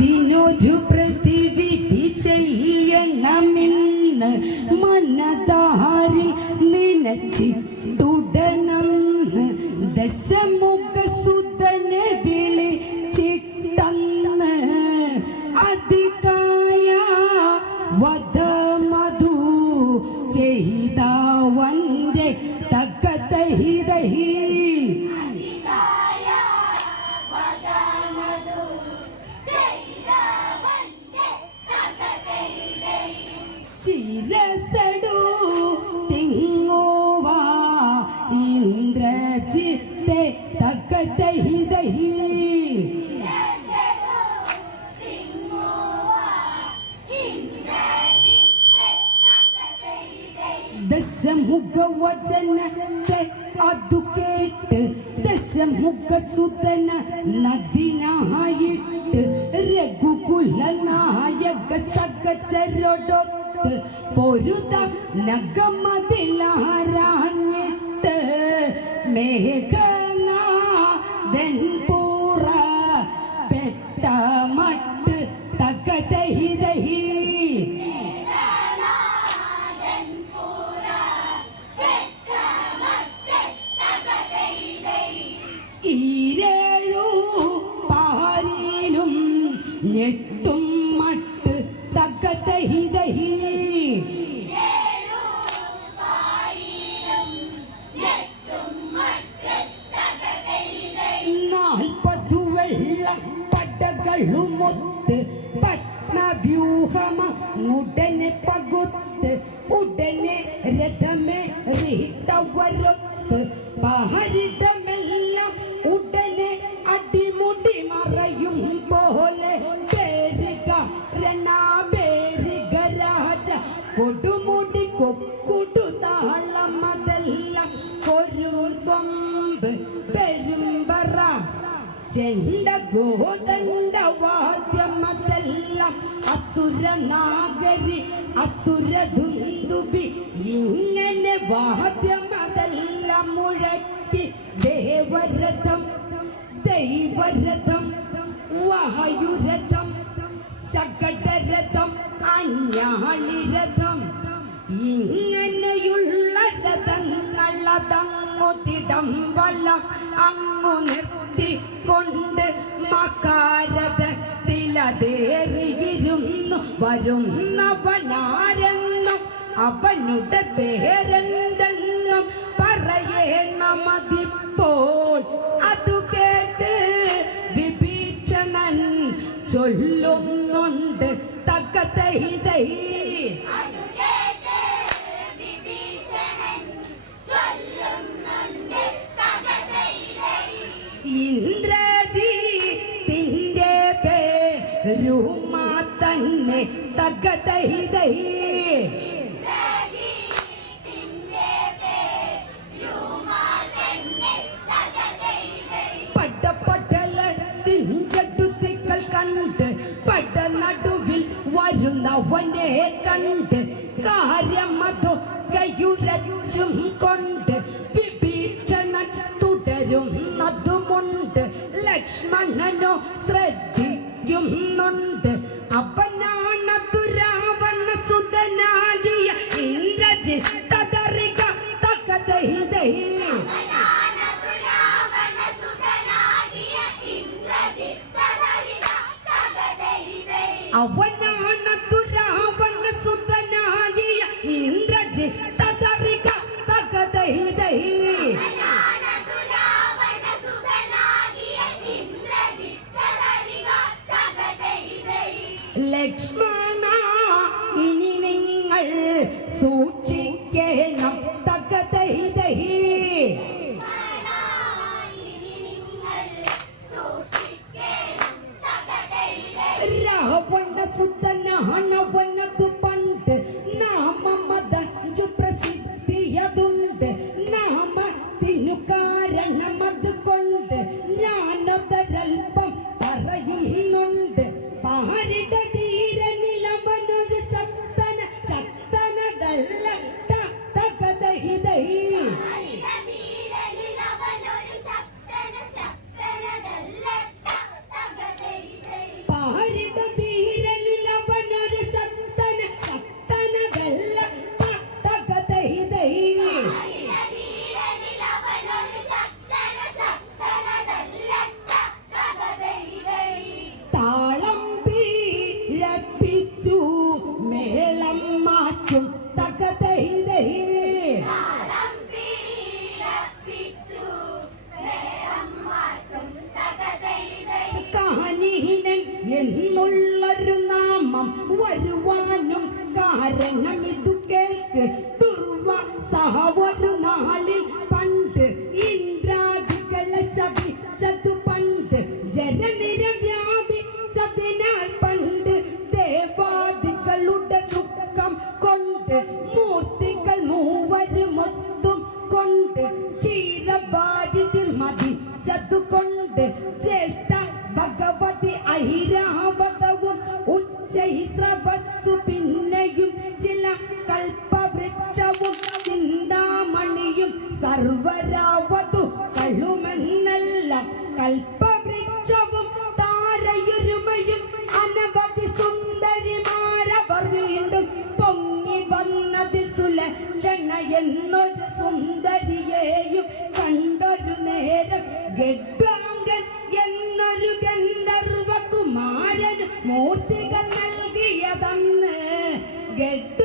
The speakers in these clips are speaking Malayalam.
അതിനൊരു പ്രതിവിധി ചെയ്യണമെന്ന് മനതാരിൽ നിനച്ചിട്ടുടനെന്ന് ദശമുഖ സുതനെ ശിരസടു. തിങ്ങോവ ഇന്ദ്രജിത്തെ തക്കതഹിതഹി ദശമുഖവചനത്തെ അതു കേട്ട് ദശമുഖസുതന നദിനായിട്ട് നഗമതിലാരാഞ്ഞിട്ട് മേഘനാഥൻ വെള്ള പടകളുമൊത്ത് പത്മവ്യൂഹമ ഉടനെ പകുത്ത് ഉടനെ രഥമേ റീട്ടവരൊത്ത് പഹരിടമെല്ലാം ഉടനെ അടിമുടി മറയും പോലെ പേരുക രണാപേരുക രാജ കൊടുമുടി കൊക്കുടു താളമതെല്ലാം കൊരുമ്പൊമ്പ് ചെണ്ട ഗോദണ്ഡ വാദ്യമതെല്ലാം അസുരനാഗരി അസുര ദുന്ദുബി ഇങ്ങനെ വാദ്യമതെല്ലാം മുഴക്കി ദേവരഥം ദൈവരഥം വായുരഥം ശകടരഥം അഞ്ഞാളിരഥം. ഇങ്ങനെയുള്ള രഥങ്ങളതങ്ങുതിടം വലം അങ്ങു നിർത്തിക്കൊണ്ട് മകാരതത്തിലതേറിയിരുന്നു വരുന്നവനാരെന്നും അവനുടെ പേരെന്തെന്നും പറയണമതിപ്പോൾ അതു കേട്ട് വിഭീഷണൻ ചൊല്ലുന്നുണ്ട് തകതൈതൈ വരുന്നവനെ കണ്ട് കാര്യമതു കയ്യുരച്ചും കൊണ്ട് വിഭീഷണൻ തുടരുന്നതുമുണ്ട്. ലക്ഷ്മണനോ ശ്രദ്ധിക്കുന്നുണ്ട്. അപ്പനാണ് രാവണ സുതനാകിയ ഇന്ദ്രജി തതറിക തകതൈതൈ അവനാണതു മരിച്ചതിനാൽ വീണ്ടും പൊങ്ങി വന്നത് സുലക്ഷണ എന്നൊരു സുന്ദരിയെയും കണ്ടൊരു നേരം ഗഡ്വാങ്കൻ എന്നൊരു ഗന്ധർവ കുമാരൻ മൂർത്തികൾ നൽകിയതന്ന് ഗഡ്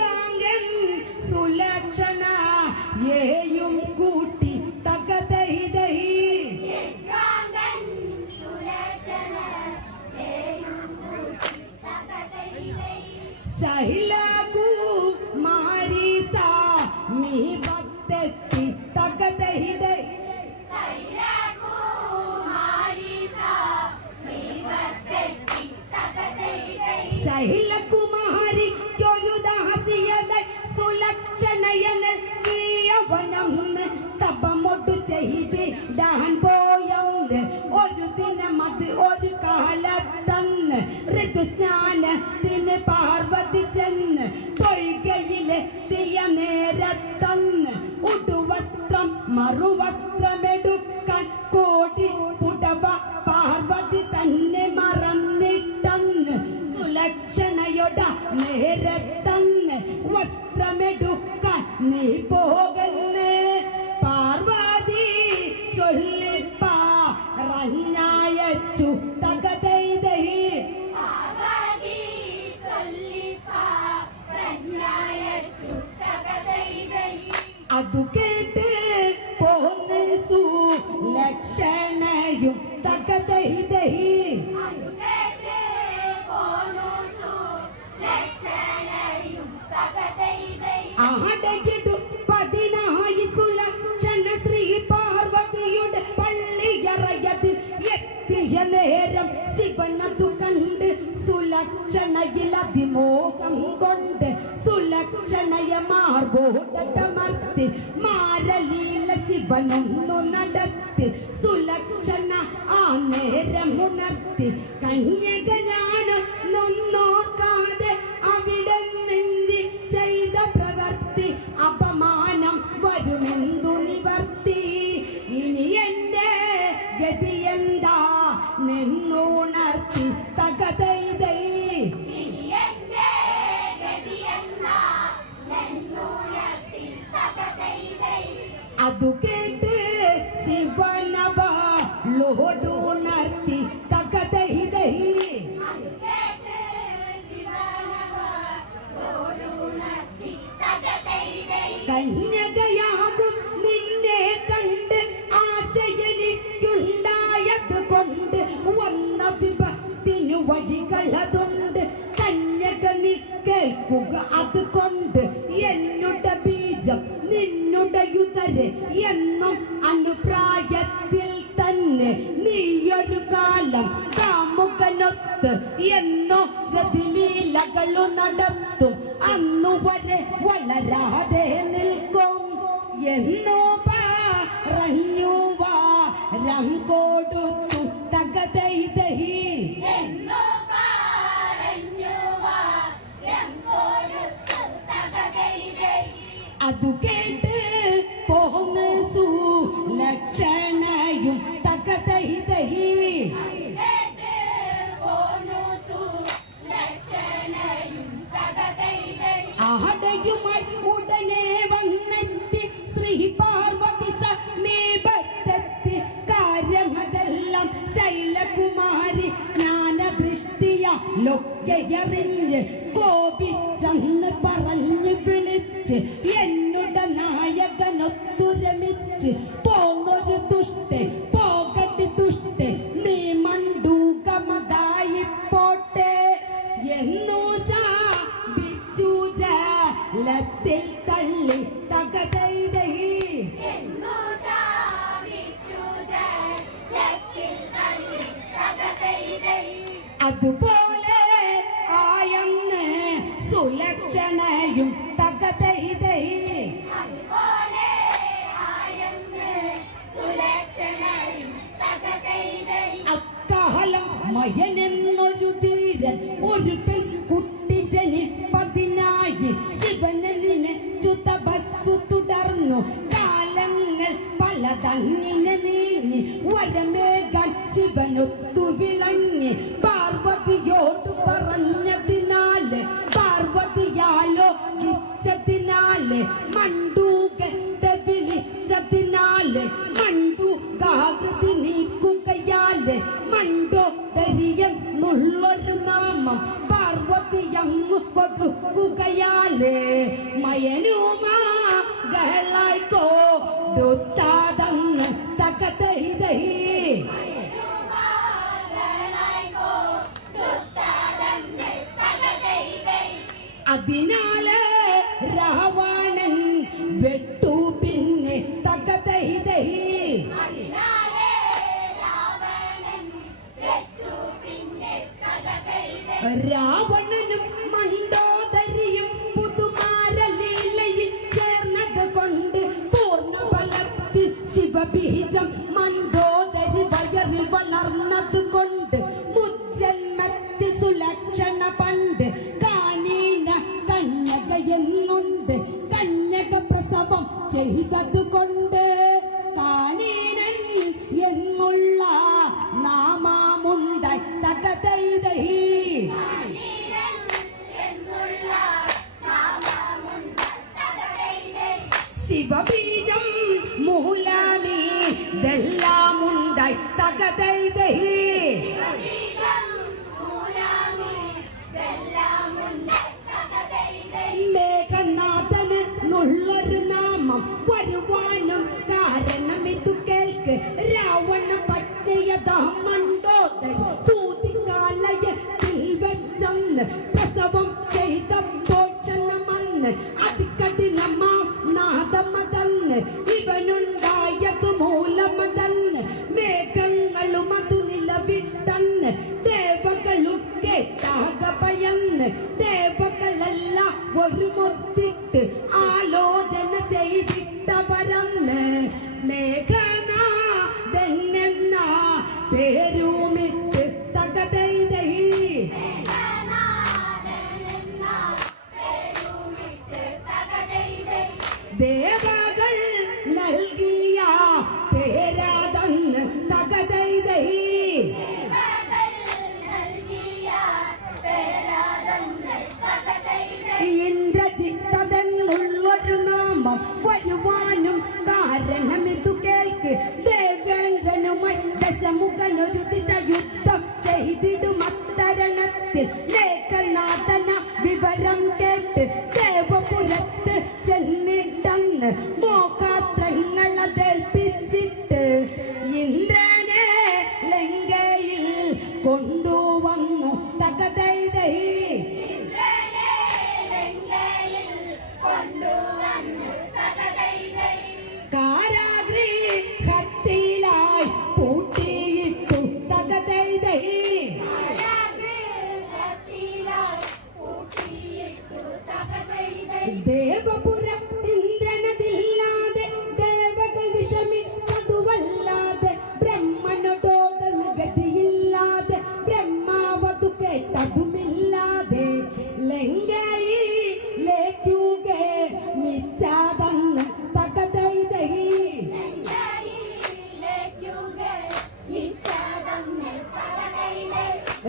സുലയിൽ അതിമോഹം കൊണ്ട് സുലക്ഷണയ മാർബോധമർത്തി മാരലീല ശിവനൊന്നു നടത്തി സുലക്ഷണ ആ നേരമുണർത്തി കഞ്ഞ അതു കേട്ട് പോന്ന് സൂ ലക്ഷണയും തക തഹി തഹി. അഹടയുമായി ഉടനെ വന്നെത്തി ശ്രീ പാർവതി സമീപത്തെത്തി. കാര്യമതെല്ലാം ശൈലകുമാരി ജ്ഞാനദൃഷ്ടിയ ലൊക്കെയറിഞ്ഞ് കോപിച്ചെന്ന് പറഞ്ഞ് വിളിച്ച്. മായനെന്നൊരു തീരൻ ഒരു നെഞ്ചിലെ മയനുമാളായിക്കോ ദുത്താതങ് തക്ക തൈ തൈ അതിനാ ശിവബീജം മൂലമേ ഇതെല്ലാം ഉണ്ടായി തകതൈ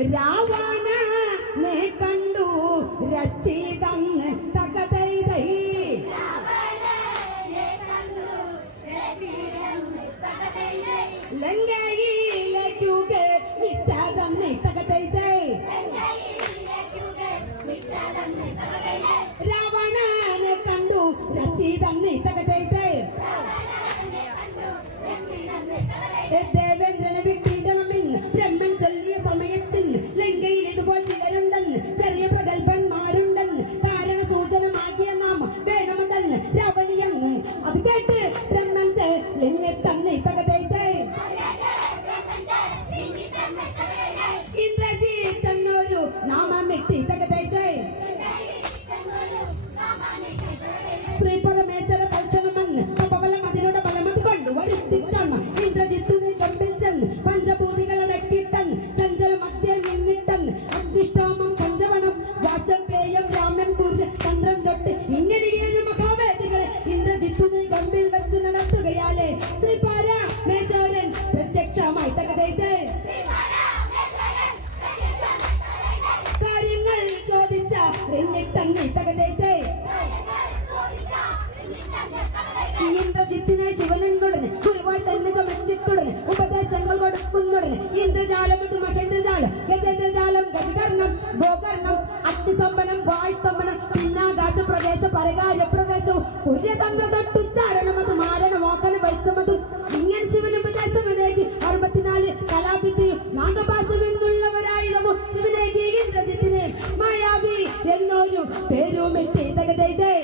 real കലാപിത്താടണമെന്ന് മാരണ മോക്കനെ വഹിച്ചമെന്നും ഇങ്ങനെ ശിവന് ഉപദേശമെന്നേക്ക് അറുപത്തിനാല് കലാപിത്തയും നാഗഭാസുവിൽ നിന്നുള്ളവരായിരുന്നു ശിവനെ ഇന്ദ്രജിത്തിനെ മായാവി എന്നൊരു പേരുമിട്ട് ഇതകതേ